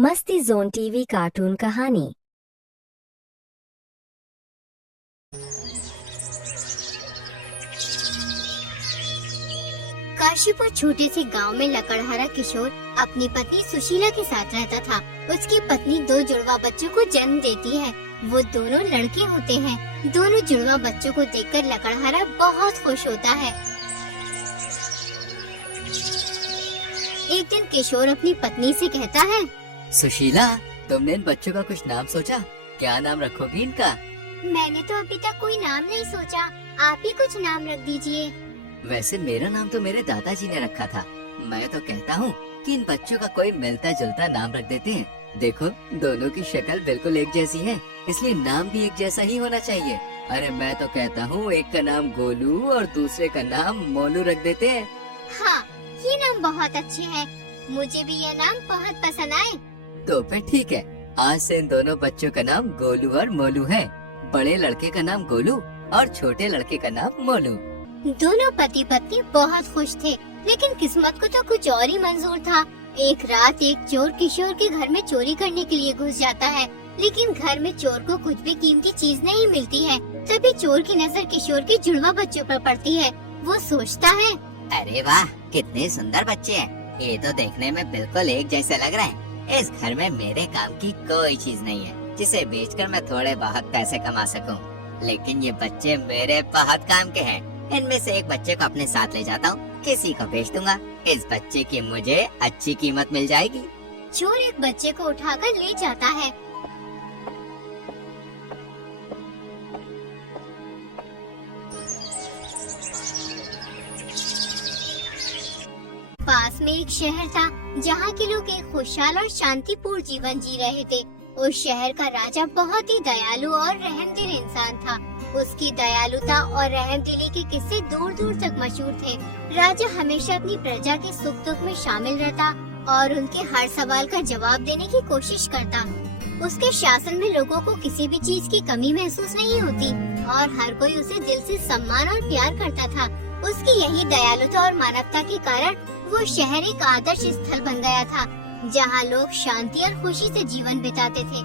मस्ती zone TV cartoon कहानी। काशीपुर छोटे से गांव में लकड़हारा किशोर अपनी पत्नी सुशीला के साथ रहता था। उसकी पत्नी दो जुड़वा बच्चों को जन्म देती है। वो दोनों लड़के होते हैं। दोनों जुड़वा बच्चों को देखकर लकड़हारा बहुत खुश होता है। एक दिन किशोर अपनी पत्नी से कहता है, सुशीला, तुमने इन बच्चों का कुछ नाम सोचा? क्या नाम रखोगी इनका? मैंने तो अभी तक कोई नाम नहीं सोचा, आप ही कुछ नाम रख दीजिए। वैसे मेरा नाम तो मेरे दादाजी ने रखा था। मैं तो कहता हूँ कि इन बच्चों का कोई मिलता जुलता नाम रख देते हैं। देखो, दोनों की शक्ल बिल्कुल एक जैसी है, इसलिए नाम भी एक जैसा ही होना चाहिए। अरे मैं तो कहता हूँ एक का नाम गोलू और दूसरे का नाम मोलू रख देते हैं। हाँ, ये नाम बहुत अच्छे हैं। मुझे भी ये नाम बहुत पसंद आए। तो फिर ठीक है, आज से इन दोनों बच्चों का नाम गोलू और मोलू है। बड़े लड़के का नाम गोलू और छोटे लड़के का नाम मोलू। दोनों पति पत्नी बहुत खुश थे, लेकिन किस्मत को तो कुछ और ही मंजूर था। एक रात एक चोर किशोर के घर में चोरी करने के लिए घुस जाता है, लेकिन घर में चोर को कुछ भी कीमती चीज नहीं मिलती है। तभी चोर की नजर किशोर के जुड़वा बच्चों पर पड़ती है। वो सोचता है, अरे वाह, कितने सुंदर बच्चे हैं। ये तो देखने में बिल्कुल एक जैसे लग रहे हैं। इस घर में मेरे काम की कोई चीज नहीं है जिसे बेचकर मैं थोड़े बहुत पैसे कमा सकूं। लेकिन ये बच्चे मेरे बहुत काम के हैं। इनमें से एक बच्चे को अपने साथ ले जाता हूँ, किसी को बेच दूंगा। इस बच्चे की मुझे अच्छी कीमत मिल जाएगी। चोर एक बच्चे को उठाकर ले जाता है। पास में एक शहर था, जहाँ के लोग एक खुशहाल और शांतिपूर्ण जीवन जी रहे थे। उस शहर का राजा बहुत ही दयालु और रहमदिल इंसान था। उसकी दयालुता और रहमदिली के किस्से दूर दूर तक मशहूर थे। राजा हमेशा अपनी प्रजा के सुख दुख में शामिल रहता और उनके हर सवाल का जवाब देने की कोशिश करता। उसके शासन में लोगों को किसी भी चीज की कमी महसूस नहीं होती और हर कोई उसे दिल से सम्मान और प्यार करता था। उसकी यही दयालुता और मानवता के कारण वो शहर एक आदर्श स्थल बन गया था, जहाँ लोग शांति और खुशी से जीवन बिताते थे।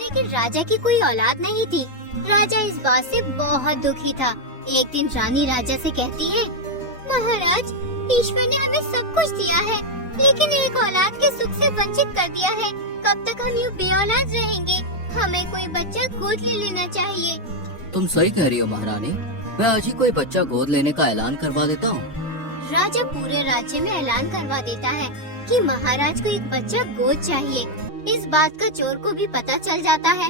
लेकिन राजा की कोई औलाद नहीं थी। राजा इस बात से बहुत दुखी था। एक दिन रानी राजा से कहती है, महाराज, ईश्वर ने हमें सब कुछ दिया है, लेकिन एक औलाद के सुख से वंचित कर दिया है। कब तक हम यूँ बेऔलाद रहेंगे? हमें कोई बच्चा गोद ले लेना चाहिए। तुम सही कह रही हो महारानी, मैं आज ही कोई बच्चा गोद लेने का ऐलान करवा देता हूँ। राजा पूरे राज्य में ऐलान करवा देता है कि महाराज को एक बच्चा गोद चाहिए। इस बात का चोर को भी पता चल जाता है।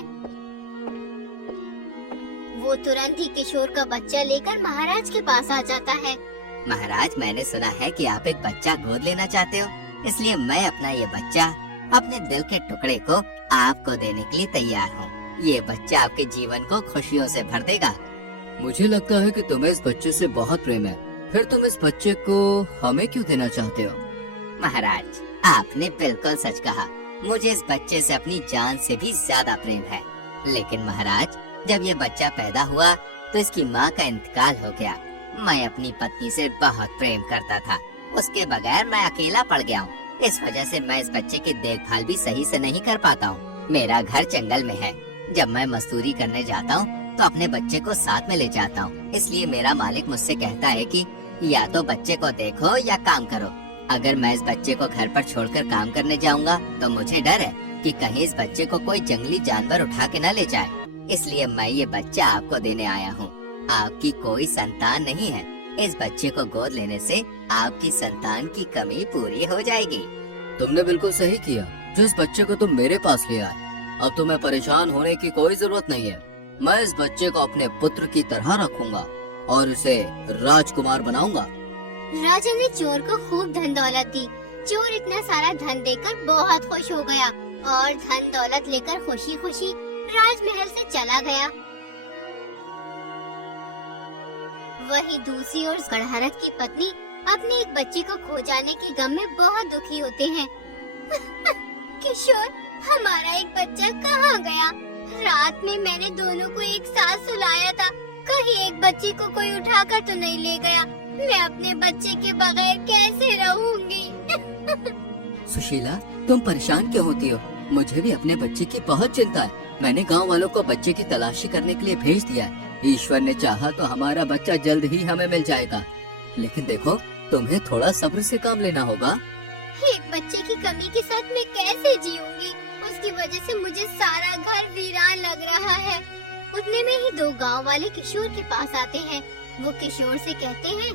वो तुरंत ही किशोर का बच्चा लेकर महाराज के पास आ जाता है। महाराज, मैंने सुना है कि आप एक बच्चा गोद लेना चाहते हो, इसलिए मैं अपना ये बच्चा अपने दिल के टुकड़े को आपको देने के लिए तैयार हूँ। ये बच्चा आपके जीवन को खुशियों से भर देगा। मुझे लगता है कि तुम्हें इस बच्चे से बहुत प्रेम है, फिर तुम इस बच्चे को हमें क्यों देना चाहते हो? महाराज, आपने बिल्कुल सच कहा। मुझे इस बच्चे से अपनी जान से भी ज्यादा प्रेम है। लेकिन महाराज, जब ये बच्चा पैदा हुआ तो इसकी माँ का इंतकाल हो गया। मैं अपनी पत्नी से बहुत प्रेम करता था, उसके बगैर मैं अकेला पड़ गया हूँ। इस वजह से मैं इस बच्चे की देखभाल भी सही से नहीं कर पाता हूँ। मेरा घर जंगल में है। जब मैं मजदूरी करने जाता हूँ तो अपने बच्चे को साथ में ले जाता हूँ। इसलिए मेरा मालिक मुझसे कहता है कि या तो बच्चे को देखो या काम करो। अगर मैं इस बच्चे को घर पर छोड़कर काम करने जाऊंगा तो मुझे डर है कि कहीं इस बच्चे को कोई जंगली जानवर उठा के न ले जाए। इसलिए मैं ये बच्चा आपको देने आया हूँ। आपकी कोई संतान नहीं है। इस बच्चे को गोद लेने से आपकी संतान की कमी पूरी हो जाएगी। तुमने बिल्कुल सही किया जो इस बच्चे को तुम मेरे पास ले आए। अब तुम्हें परेशान होने की कोई जरूरत नहीं है। मैं इस बच्चे को अपने पुत्र की तरह रखूंगा और उसे राजकुमार बनाऊंगा। राजा ने चोर को खूब धन दौलत दी। चोर इतना सारा धन देकर बहुत खुश हो गया और धन दौलत लेकर खुशी खुशी राजमहल से चला गया। वहीं दूसरी ओर गड़हरत की पत्नी अपने एक बच्चे को खो जाने के गम में बहुत दुखी होते हैं। किशोर, हमारा एक बच्चा कहाँ गया? रात में मैंने दोनों को एक साथ सुलाया था, कहीं एक बच्चे को कोई उठाकर तो नहीं ले गया? मैं अपने बच्चे के बगैर कैसे रहूंगी? सुशीला, तुम परेशान क्यों होती हो? मुझे भी अपने बच्चे की बहुत चिंता है। मैंने गांव वालों को बच्चे की तलाशी करने के लिए भेज दिया है। ईश्वर ने चाहा तो हमारा बच्चा जल्द ही हमें मिल जाएगा। लेकिन देखो, तुम्हें थोड़ा सब्र से काम लेना होगा। एक बच्चे की कमी के साथ मैं कैसे जीऊंगी? उसकी वजह से मुझे सारा घर वीरान लग रहा है। उतने में ही दो गांव वाले किशोर के पास आते हैं। वो किशोर से कहते हैं,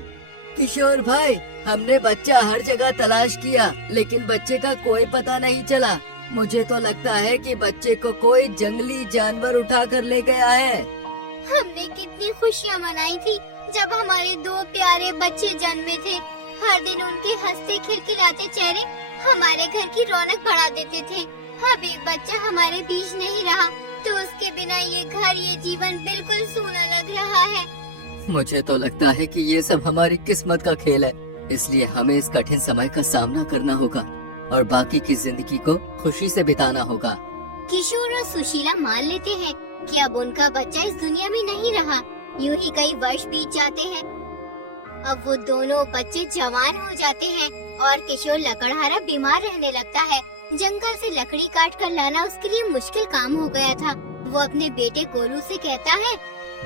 किशोर भाई, हमने बच्चा हर जगह तलाश किया, लेकिन बच्चे का कोई पता नहीं चला। मुझे तो लगता है कि बच्चे को कोई जंगली जानवर उठा कर ले गया है। हमने कितनी खुशियाँ मनाई थी जब हमारे दो प्यारे बच्चे जन्मे थे। हर दिन उनके हंसते खिलखिलाते चेहरे हमारे घर की रौनक बढ़ा देते थे। अब एक बच्चा हमारे बीच नहीं रहा तो उसके बिना ये घर, ये जीवन बिल्कुल सूना लग रहा है। मुझे तो लगता है कि ये सब हमारी किस्मत का खेल है, इसलिए हमें इस कठिन समय का सामना करना होगा और बाकी की जिंदगी को खुशी से बिताना होगा। किशोर और सुशीला मान लेते हैं कि अब उनका बच्चा इस दुनिया में नहीं रहा। यूं ही कई वर्ष बीत जाते हैं। अब वो दोनों बच्चे जवान हो जाते हैं और किशोर लकड़हारा बीमार रहने लगता है। जंगल से लकड़ी काट कर लाना उसके लिए मुश्किल काम हो गया था। वो अपने बेटे गोलू से कहता है,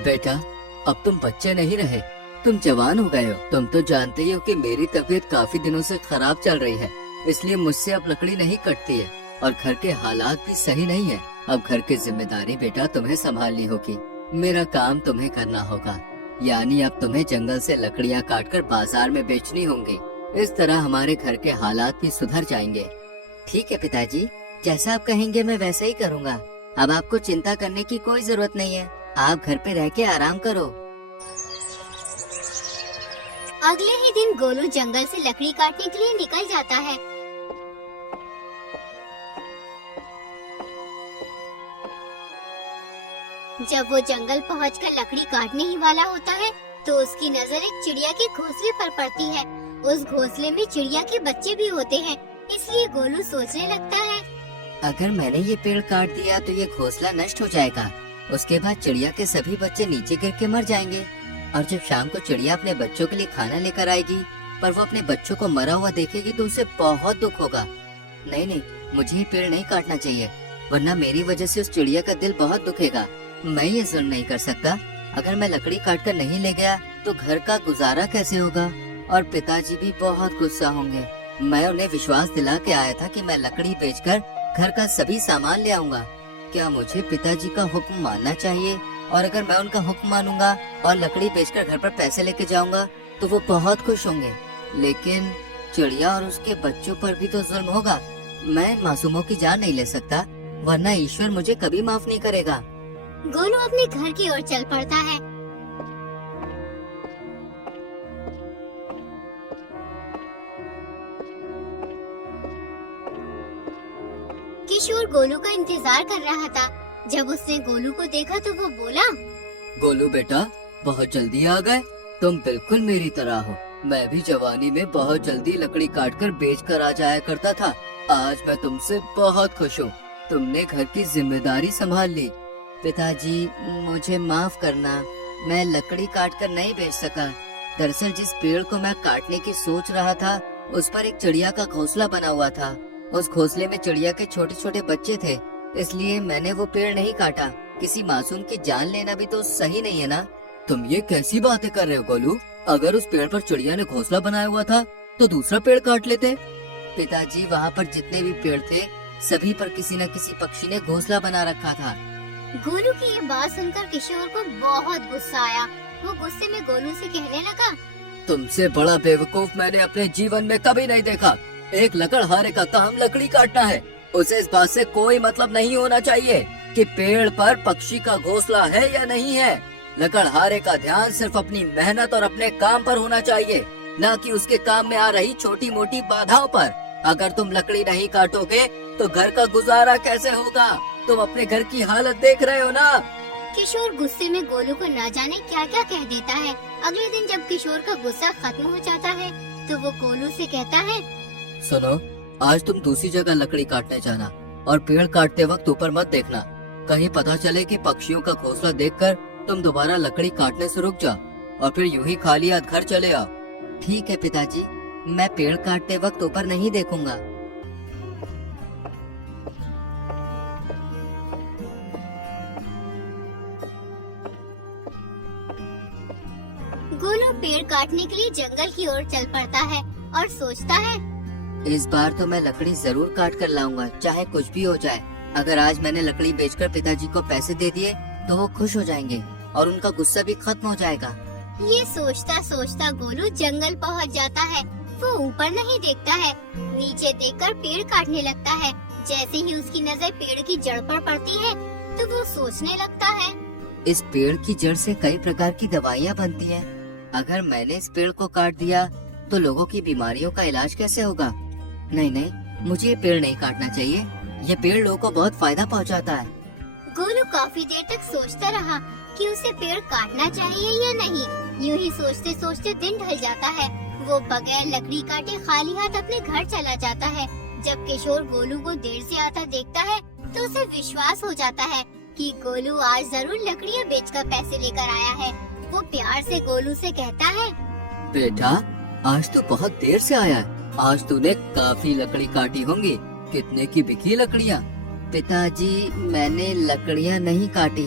बेटा, अब तुम बच्चे नहीं रहे, तुम जवान हो गए हो। तुम तो जानते ही हो कि मेरी तबीयत काफी दिनों से खराब चल रही है, इसलिए मुझसे अब लकड़ी नहीं कटती है और घर के हालात भी सही नहीं है। अब घर की जिम्मेदारी बेटा तुम्हें संभालनी होगी। मेरा काम तुम्हें करना होगा, यानी अब तुम्हें जंगल से लकड़ियाँ काटकर बाजार में बेचनी होंगी। इस तरह हमारे घर के हालात भी सुधर जाएंगे। ठीक है पिताजी, जैसा आप कहेंगे मैं वैसा ही करूँगा। अब आपको चिंता करने की कोई जरूरत नहीं है, आप घर पे रह के आराम करो। अगले ही दिन गोलू जंगल से लकड़ी काटने के लिए निकल जाता है। जब वो जंगल पहुंचकर लकड़ी काटने ही वाला होता है तो उसकी नजर एक चिड़िया के घोंसले पर पड़ती है। उस घोंसले में चिड़िया के बच्चे भी होते हैं, इसलिए गोलू सोचने लगता है, अगर मैंने ये पेड़ काट दिया तो ये घोंसला नष्ट हो जाएगा। उसके बाद चिड़िया के सभी बच्चे नीचे गिर के मर जाएंगे और जब शाम को चिड़िया अपने बच्चों के लिए खाना लेकर आएगी पर वो अपने बच्चों को मरा हुआ देखेगी तो उसे बहुत दुख होगा। नहीं, मुझे ये पेड़ नहीं काटना चाहिए, वरना मेरी वजह से उस चिड़िया का दिल बहुत दुखेगा। मैं ये जुल्म नहीं कर सकता। अगर मैं लकड़ी काट कर नहीं ले गया तो घर का गुजारा कैसे होगा और पिताजी भी बहुत गुस्सा होंगे। मैं उन्हें विश्वास दिला के आया था कि मैं लकड़ी बेचकर घर का सभी सामान ले आऊंगा। क्या मुझे पिताजी का हुक्म मानना चाहिए? और अगर मैं उनका हुक्म मानूंगा और लकड़ी बेचकर घर पर पैसे लेके जाऊंगा तो वो बहुत खुश होंगे। लेकिन चिड़िया और उसके बच्चों पर भी तो जुल्म होगा। मैं इन मासूमों की जान नहीं ले सकता, वरना ईश्वर मुझे कभी माफ नहीं करेगा। गोलू अपने घर की ओर चल पड़ता है। किशोर गोलू का इंतजार कर रहा था। जब उसने गोलू को देखा तो वो बोला, गोलू बेटा, बहुत जल्दी आ गए। तुम बिल्कुल मेरी तरह हो। मैं भी जवानी में बहुत जल्दी लकड़ी काटकर बेचकर आ जाया करता था। आज मैं तुमसे बहुत खुश हूँ। तुमने घर की जिम्मेदारी संभाल ली। पिताजी, मुझे माफ करना, मैं लकड़ी काटकर नहीं बेच सका। दरअसल जिस पेड़ को मैं काटने की सोच रहा था उस पर एक चिड़िया का घोंसला बना हुआ था। उस घोंसले में चिड़िया के छोटे छोटे बच्चे थे, इसलिए मैंने वो पेड़ नहीं काटा। किसी मासूम की जान लेना भी तो सही नहीं है ना। तुम ये कैसी बातें कर रहे हो गोलू? अगर उस पेड़ पर चिड़िया ने घोंसला बनाया हुआ था तो दूसरा पेड़ काट लेते। पिताजी, वहाँ पर जितने भी पेड़ थे सभी पर किसी न किसी पक्षी ने घोंसला बना रखा था। गोलू की ये बात सुनकर किशोर को बहुत गुस्सा आया। वो गुस्से में गोलू से कहने लगा, तुमसे बड़ा बेवकूफ मैंने अपने जीवन में कभी नहीं देखा। एक लकड़हारे का काम लकड़ी काटना है। उसे इस बात से कोई मतलब नहीं होना चाहिए कि पेड़ पर पक्षी का घोंसला है या नहीं है। लकड़हारे का ध्यान सिर्फ अपनी मेहनत और अपने काम पर होना चाहिए, न कि उसके काम में आ रही छोटी मोटी बाधाओं पर। अगर तुम लकड़ी नहीं काटोगे तो घर का गुजारा कैसे होगा? तुम अपने घर की हालत देख रहे हो ना। किशोर गुस्से में गोलू को न जाने क्या क्या कह देता है। अगले दिन जब किशोर का गुस्सा खत्म हो जाता है तो वो गोलू से कहता है, सुनो, आज तुम दूसरी जगह लकड़ी काटने जाना और पेड़ काटते वक्त ऊपर मत देखना। कहीं पता चले कि पक्षियों का घोंसला देखकर तुम दोबारा लकड़ी काटने से रुक जाओ और फिर यूं ही खाली हाथ घर चले आओ। ठीक है पिताजी, मैं पेड़ काटते वक्त ऊपर नहीं देखूंगा। काटने के लिए जंगल की ओर चल पड़ता है और सोचता है, इस बार तो मैं लकड़ी जरूर काट कर लाऊंगा, चाहे कुछ भी हो जाए। अगर आज मैंने लकड़ी बेचकर पिताजी को पैसे दे दिए तो वो खुश हो जाएंगे और उनका गुस्सा भी खत्म हो जाएगा। ये सोचता सोचता गोलू जंगल पहुंच जाता है। वो ऊपर नहीं देखता है, नीचे देखकर पेड़ काटने लगता है। जैसे ही उसकी नजर पेड़ की जड़ पर पड़ती है तो वो सोचने लगता है, इस पेड़ की जड़ से कई प्रकार की दवाइयाँ बनती हैं। अगर मैंने इस पेड़ को काट दिया तो लोगों की बीमारियों का इलाज कैसे होगा? नहीं नहीं, मुझे ये पेड़ नहीं काटना चाहिए। ये पेड़ लोगों को बहुत फायदा पहुंचाता है। गोलू काफी देर तक सोचता रहा कि उसे पेड़ काटना चाहिए या नहीं। यूं ही सोचते सोचते दिन ढल जाता है। वो बगैर लकड़ी काटे खाली हाथ अपने घर चला जाता है। जब किशोर गोलू को देर से आता देखता है तो उसे विश्वास हो जाता है कि गोलू आज जरूर लकड़ियाँ बेचकर पैसे लेकर आया है। वो प्यार से गोलू से कहता है, बेटा, आज तू बहुत देर से आया है। आज तूने काफी लकड़ी काटी होंगी। कितने की बिकी लकड़ियाँ? पिताजी, मैंने लकड़ियाँ नहीं काटी।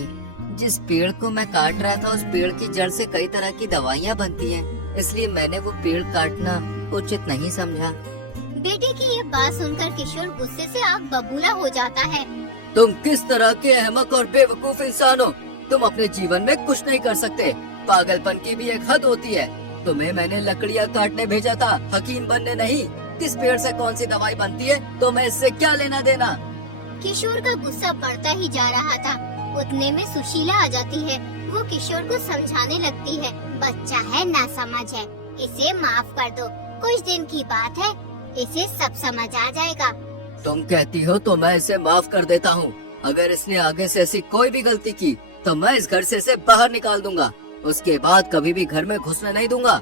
जिस पेड़ को मैं काट रहा था उस पेड़ की जड़ से कई तरह की दवाइयाँ बनती हैं, इसलिए मैंने वो पेड़ काटना उचित नहीं समझा। बेटे की ये बात सुनकर किशोर गुस्से से आग बबूला हो जाता है। तुम किस तरह के अहमक और बेवकूफ इंसान हो? तुम अपने जीवन में कुछ नहीं कर सकते। पागलपन की भी एक हद होती है। तुम्हें मैंने लकड़ियाँ काटने भेजा था, हकीम बनने नहीं। किस पेड़ से कौन सी दवाई बनती है तो मैं इससे क्या लेना देना? किशोर का गुस्सा बढ़ता ही जा रहा था। उतने में सुशीला आ जाती है। वो किशोर को समझाने लगती है, बच्चा है, ना समझ है, इसे माफ कर दो। कुछ दिन की बात है, इसे सब समझ आ जाएगा। तुम कहती हो तो मैं इसे माफ कर देता हूँ। अगर इसने आगे से ऐसी कोई भी गलती की तो मैं इस घर से इसे बाहर निकाल दूंगा। उसके बाद कभी भी घर में घुसने नहीं दूंगा।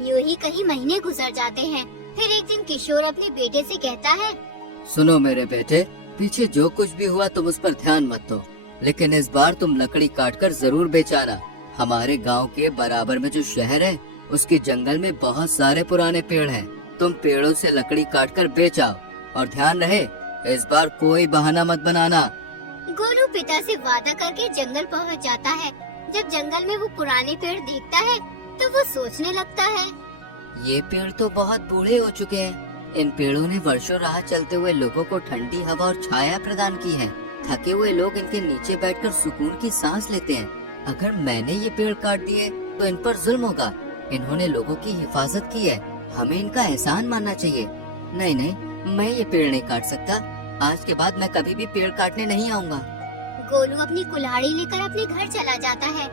यूं ही कई महीने गुजर जाते हैं। फिर एक दिन किशोर अपने बेटे से कहता है, सुनो मेरे बेटे, पीछे जो कुछ भी हुआ तुम उस पर ध्यान मत दो, लेकिन इस बार तुम लकड़ी काटकर जरूर बेचाना। हमारे गांव के बराबर में जो शहर है उसके जंगल में बहुत सारे पुराने पेड़ हैं। तुम पेड़ों से लकड़ी काटकर बेच आओ और ध्यान रहे इस बार कोई बहाना मत बनाना। गोलू पिता से वादा करके जंगल पहुंच जाता है। जब जंगल में वो पुराने पेड़ देखता है तो वो सोचने लगता है, ये पेड़ तो बहुत बूढ़े हो चुके हैं। इन पेड़ों ने वर्षों राह चलते हुए लोगों को ठंडी हवा और छाया प्रदान की है। थके हुए लोग इनके नीचे बैठकर सुकून की सांस लेते हैं। अगर मैंने ये पेड़ काट दिए तो इन पर जुल्म होगा। इन्होंने लोगों की हिफाजत की है, हमें इनका एहसान मानना चाहिए। नहीं नहीं, मैं ये पेड़ नहीं काट सकता। आज के बाद मैं कभी भी पेड़ काटने नहीं आऊँगा। गोलू अपनी कुल्हाड़ी लेकर अपने घर चला जाता है।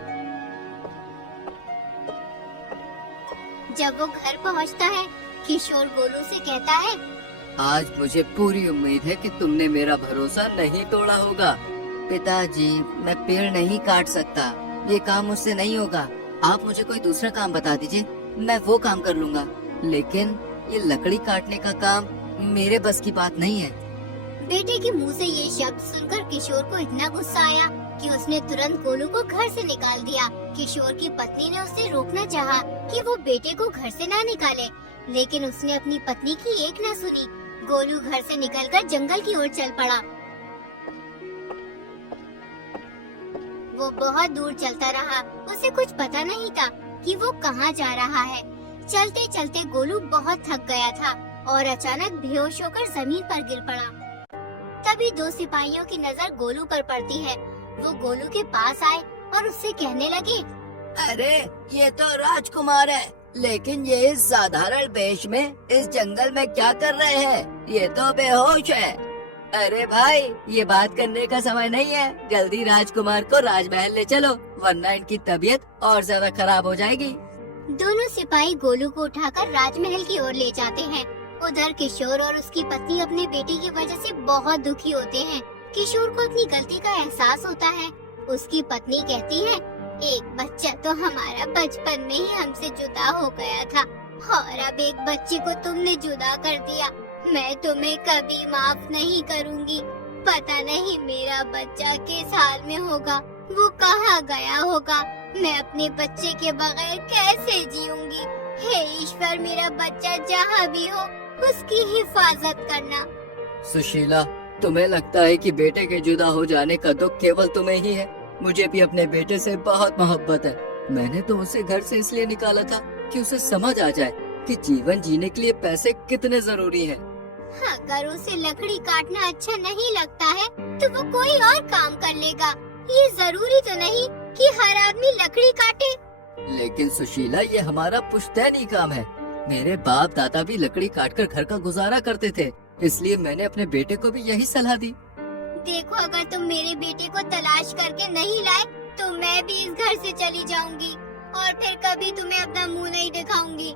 जब वो घर पहुंचता है, किशोर गोलू से कहता है, आज मुझे पूरी उम्मीद है कि तुमने मेरा भरोसा नहीं तोड़ा होगा। पिताजी, मैं पेड़ नहीं काट सकता। ये काम मुझसे नहीं होगा। आप मुझे कोई दूसरा काम बता दीजिए, मैं वो काम कर लूँगा। लेकिन ये लकड़ी काटने का काम मेरे बस की बात नहीं है। बेटे के मुंह से ये शब्द सुनकर किशोर को इतना गुस्सा आया कि उसने तुरंत गोलू को घर से निकाल दिया। किशोर की पत्नी ने उसे रोकना चाहा कि वो बेटे को घर से ना निकाले, लेकिन उसने अपनी पत्नी की एक ना सुनी। गोलू घर से निकलकर जंगल की ओर चल पड़ा। वो बहुत दूर चलता रहा। उसे कुछ पता नहीं था कि वो कहाँ जा रहा है। चलते चलते गोलू बहुत थक गया था और अचानक बेहोश होकर जमीन पर गिर पड़ा। तभी दो सिपाहियों की नजर गोलू पर पड़ती है। वो गोलू के पास आए और उससे कहने लगे, अरे ये तो राजकुमार है, लेकिन ये इस साधारण वेश में इस जंगल में क्या कर रहे हैं? ये तो बेहोश है। अरे भाई, ये बात करने का समय नहीं है। जल्दी राजकुमार को राजमहल ले चलो, वरना इनकी तबीयत और ज्यादा खराब हो जाएगी। दोनों सिपाही गोलू को उठाकर राजमहल की ओर ले जाते हैं। उधर किशोर और उसकी पत्नी अपने बेटे की वजह से बहुत दुखी होते हैं। किशोर को अपनी गलती का एहसास होता है। उसकी पत्नी कहती है, एक बच्चा तो हमारा बचपन में ही हमसे जुदा हो गया था और अब एक बच्चे को तुमने जुदा कर दिया। मैं तुम्हें कभी माफ नहीं करूंगी। पता नहीं मेरा बच्चा किस हाल में होगा, वो कहाँ गया होगा। मैं अपने बच्चे के बगैर कैसे जीऊंगी। हे ईश्वर, मेरा बच्चा जहाँ भी हो उसकी हिफाजत करना। सुशीला, तुम्हें लगता है कि बेटे के जुदा हो जाने का दुख केवल तुम्हें ही है? मुझे भी अपने बेटे से बहुत मोहब्बत है। मैंने तो उसे घर से इसलिए निकाला था कि उसे समझ आ जाए कि जीवन जीने के लिए पैसे कितने जरूरी हैं। अगर उसे लकड़ी काटना अच्छा नहीं लगता है तो वो कोई और काम कर लेगा। ये जरूरी तो नहीं कि हर आदमी लकड़ी काटे। लेकिन सुशीला, ये हमारा पुश्तैनी काम है। मेरे बाप दादा भी लकड़ी काटकर घर का गुजारा करते थे, इसलिए मैंने अपने बेटे को भी यही सलाह दी। देखो, अगर तुम मेरे बेटे को तलाश करके नहीं लाए तो मैं भी इस घर से चली जाऊंगी और फिर कभी तुम्हें अपना मुंह नहीं दिखाऊंगी।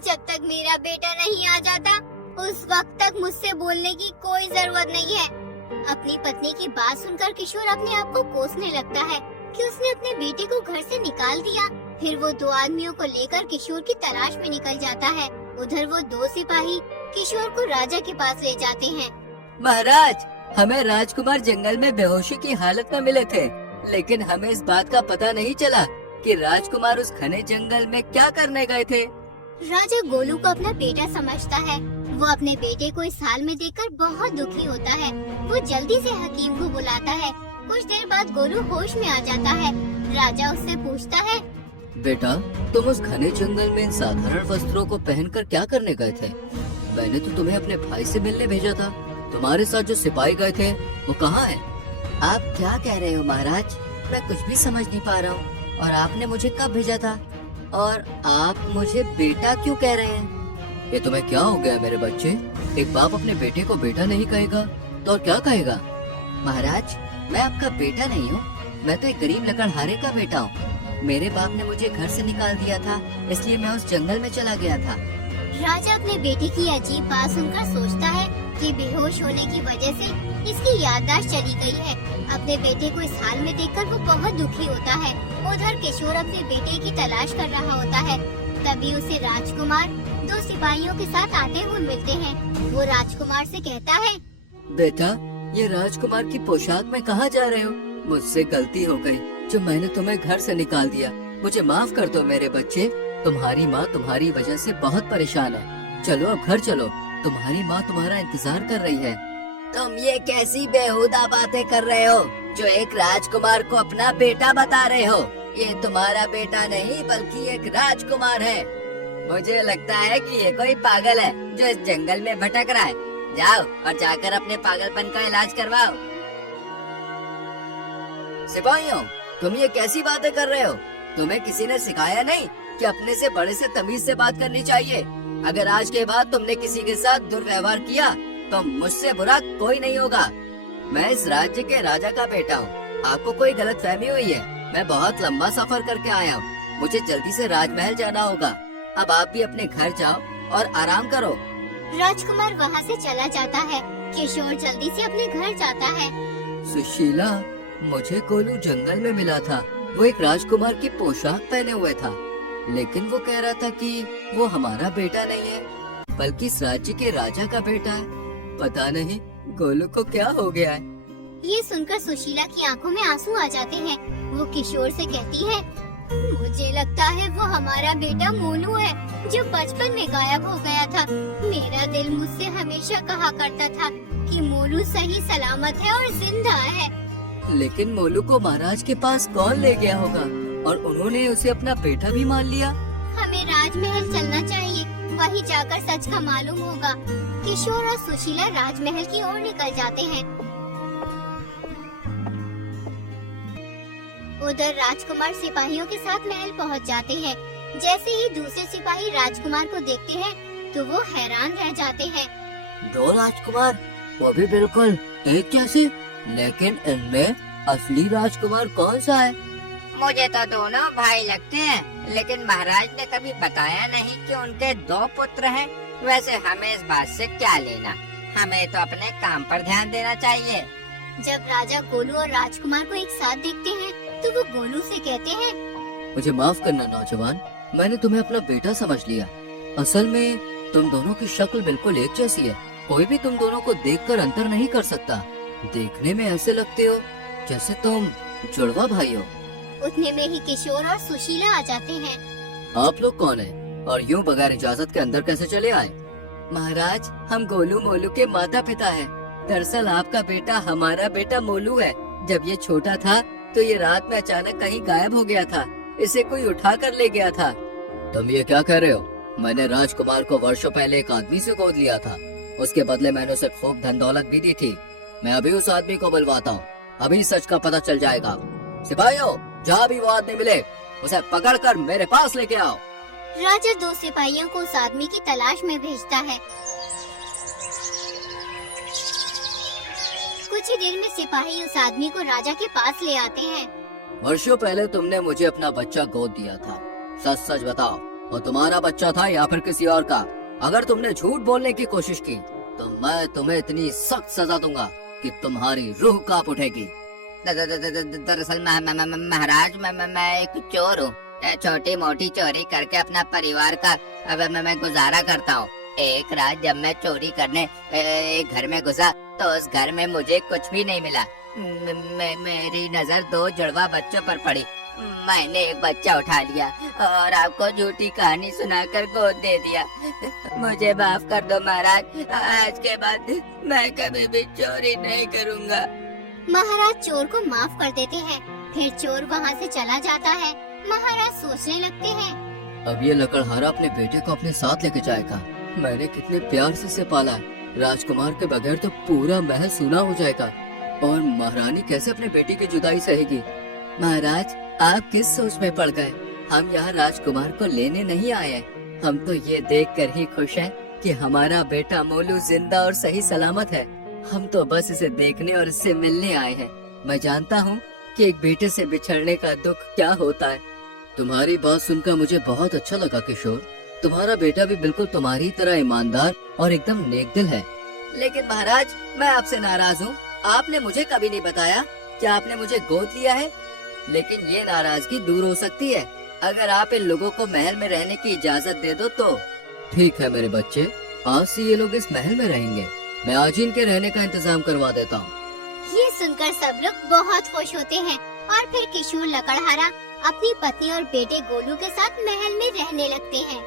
जब तक मेरा बेटा नहीं आ जाता उस वक्त तक मुझसे बोलने की कोई जरूरत नहीं है। अपनी पत्नी की बात सुनकर किशोर अपने आप को कोसने लगता है कि उसने अपने बेटे को घर से निकाल दिया। फिर वो दो आदमियों को लेकर किशोर की तलाश में निकल जाता है। उधर वो दो सिपाही किशोर को राजा के पास ले जाते हैं। महाराज, हमें राजकुमार जंगल में बेहोशी की हालत में मिले थे, लेकिन हमें इस बात का पता नहीं चला कि राजकुमार उस घने जंगल में क्या करने गए थे। राजा गोलू को अपना बेटा समझता है। वो अपने बेटे को इस हाल में देखकर बहुत दुखी होता है। वो जल्दी से हकीम को बुलाता है। कुछ देर बाद गोलू होश में आ जाता है। राजा उससे पूछता है, बेटा, तुम उस घने जंगल में इन साधारण वस्त्रों को पहनकर क्या करने गए थे? मैंने तो तुम्हें अपने भाई से मिलने भेजा था। तुम्हारे साथ जो सिपाही गए थे वो कहाँ है? आप क्या कह रहे हो महाराज? मैं कुछ भी समझ नहीं पा रहा हूँ। और आपने मुझे कब भेजा था? और आप मुझे बेटा क्यों कह रहे हैं? ये तुम्हें क्या हो गया मेरे बच्चे? एक बाप अपने बेटे को बेटा नहीं कहेगा तो और क्या कहेगा? महाराज, मैं आपका बेटा नहीं हूँ। मैं तो एक गरीब लकड़हारे का बेटा हूँ। मेरे बाप ने मुझे घर से निकाल दिया था, इसलिए मैं उस जंगल में चला गया था। राजा अपने बेटे की अजीब बात सुनकर सोचता है कि बेहोश होने की वजह से इसकी याददाश्त चली गई है। अपने बेटे को इस हाल में देखकर वो बहुत दुखी होता है। उधर किशोर अपने बेटे की तलाश कर रहा होता है। तभी उसे राजकुमार दो सिपाहियों के साथ आते हुए मिलते हैं। वो राजकुमार से कहता है, बेटा, ये राजकुमार की पोशाक में कहाँ जा रहे हो? मुझसे गलती हो गई जो मैंने तुम्हें घर से निकाल दिया। मुझे माफ कर दो मेरे बच्चे। तुम्हारी माँ तुम्हारी वजह से बहुत परेशान है। चलो अब घर चलो, तुम्हारी माँ तुम्हारा इंतजार कर रही है। तुम ये कैसी बेहुदा बातें कर रहे हो जो एक राजकुमार को अपना बेटा बता रहे हो? ये तुम्हारा बेटा नहीं बल्कि एक राजकुमार है। मुझे लगता है कि ये कोई पागल है जो इस जंगल में भटक रहा है। जाओ और जाकर अपने पागलपन का इलाज करवाओ। सिपाहियों, तुम ये कैसी बातें कर रहे हो? तुम्हें किसी ने सिखाया नहीं कि अपने से बड़े से तमीज से बात करनी चाहिए? अगर आज के बाद तुमने किसी के साथ दुर्व्यवहार किया तो मुझसे बुरा कोई नहीं होगा। मैं इस राज्य के राजा का बेटा हूँ। आपको कोई गलतफहमी हुई है। मैं बहुत लंबा सफर करके आया हूँ। मुझे जल्दी से राजमहल जाना होगा। अब आप भी अपने घर जाओ और आराम करो। राजकुमार वहाँ से चला जाता है। किशोर जल्दी से अपने घर जाता है। सुशीला, मुझे गोलू जंगल में मिला था। वो एक राजकुमार की पोशाक पहने हुए था, लेकिन वो कह रहा था कि वो हमारा बेटा नहीं है बल्कि इस राज्य के राजा का बेटा है। पता नहीं गोलू को क्या हो गया है। ये सुनकर सुशीला की आंखों में आंसू आ जाते हैं। वो किशोर से कहती है, मुझे लगता है वो हमारा बेटा मोनू है जो बचपन में गायब हो गया था। मेरा दिल मुझसे हमेशा कहा करता था कि मोनू सही सलामत है और जिंदा है। लेकिन मोलू को महाराज के पास कौन ले गया होगा और उन्होंने उसे अपना बेटा भी मान लिया। हमें राजमहल चलना चाहिए, वहीं जाकर सच का मालूम होगा। किशोर और सुशीला राजमहल की ओर निकल जाते हैं। उधर राजकुमार सिपाहियों के साथ महल पहुंच जाते हैं। जैसे ही दूसरे सिपाही राजकुमार को देखते हैं तो वो हैरान रह जाते हैं। दो राजकुमार, वो भी बिल्कुल एक जैसे, लेकिन इनमें असली राजकुमार कौन सा है? मुझे तो दोनों भाई लगते हैं, लेकिन महाराज ने कभी बताया नहीं कि उनके दो पुत्र हैं। वैसे हमें इस बात से क्या लेना? हमें तो अपने काम पर ध्यान देना चाहिए। जब राजा गोलू और राजकुमार को एक साथ देखते हैं तो वो गोलू से कहते हैं, मुझे माफ करना नौजवान, मैंने तुम्हें अपना बेटा समझ लिया। असल में तुम दोनों की शक्ल बिल्कुल एक जैसी है। कोई भी तुम दोनों को देखकर अंतर नहीं कर सकता। देखने में ऐसे लगते हो जैसे तुम जुड़वा भाई हो। उतने में ही किशोर और सुशीला आ जाते हैं। आप लोग कौन हैं और यूं बगैर इजाजत के अंदर कैसे चले आए? महाराज, हम गोलू मोलू के माता पिता हैं। दरअसल आपका बेटा हमारा बेटा मोलू है। जब ये छोटा था तो ये रात में अचानक कहीं गायब हो गया था। इसे कोई उठा कर ले गया था। तुम ये क्या कह रहे हो? मैंने राजकुमार को वर्षों पहले एक आदमी से गोद लिया था। उसके बदले मैंने उसे खूब धन दौलत भी दी थी। मैं अभी उस आदमी को बुलवाता हूँ, अभी सच का पता चल जाएगा। सिपाहियों, जहाँ भी वो आदमी मिले उसे पकड़कर मेरे पास लेके आओ। राजा 2 सिपाहियों को उस आदमी की तलाश में भेजता है। कुछ ही देर में सिपाही उस आदमी को राजा के पास ले आते हैं। वर्षों पहले तुमने मुझे अपना बच्चा गोद दिया था, सच सच बताओ, वो तुम्हारा बच्चा था या फिर किसी और का? अगर तुमने झूठ बोलने की कोशिश की तो मैं तुम्हें इतनी सख्त सजा दूंगा कि तुम्हारी रूह कांप उठेगी। दरअसल महाराज, मैं एक चोर हूँ। छोटी मोटी चोरी करके अपना परिवार का मैं गुजारा करता हूँ। एक रात जब मैं चोरी करने एक घर में घुसा तो उस घर में मुझे कुछ भी नहीं मिला। मेरी नजर 2 जुड़वा बच्चों पर पड़ी। मैंने एक बच्चा उठा लिया और आपको झूठी कहानी सुनाकर गोद दे दिया। मुझे माफ कर दो महाराज, आज के बाद मैं कभी भी चोरी नहीं करूँगा। महाराज चोर को माफ कर देते हैं। फिर चोर वहाँ से चला जाता है। महाराज सोचने लगते हैं, अब ये लकड़हारा अपने बेटे को अपने साथ लेके जाएगा। मैंने कितने प्यार से इसे पाला है। राजकुमार के बगैर तो पूरा महल सूना हो जाएगा और महारानी कैसे अपने बेटी की जुदाई सहेगी। महाराज, आप किस सोच में पड़ गए? हम यहाँ राजकुमार को लेने नहीं आए हैं। हम तो ये देखकर ही खुश हैं कि हमारा बेटा मोलू जिंदा और सही सलामत है। हम तो बस इसे देखने और इससे मिलने आए हैं। मैं जानता हूँ कि एक बेटे से बिछड़ने का दुख क्या होता है। तुम्हारी बात सुनकर मुझे बहुत अच्छा लगा किशोर। तुम्हारा बेटा भी बिल्कुल तुम्हारी तरह ईमानदार और एकदम नेकदिल है। लेकिन महाराज, मैं आपसे नाराज हूँ। आपने मुझे कभी नहीं बताया कि आपने मुझे गोद लिया है। लेकिन ये नाराजगी दूर हो सकती है अगर आप इन लोगों को महल में रहने की इजाजत दे दो तो। ठीक है मेरे बच्चे, आज से ये लोग इस महल में रहेंगे। मैं आज ही इनके रहने का इंतजाम करवा देता हूँ। ये सुनकर सब लोग बहुत खुश होते हैं और फिर किशोर लकड़हारा अपनी पत्नी और बेटे गोलू के साथ महल में रहने लगते हैं।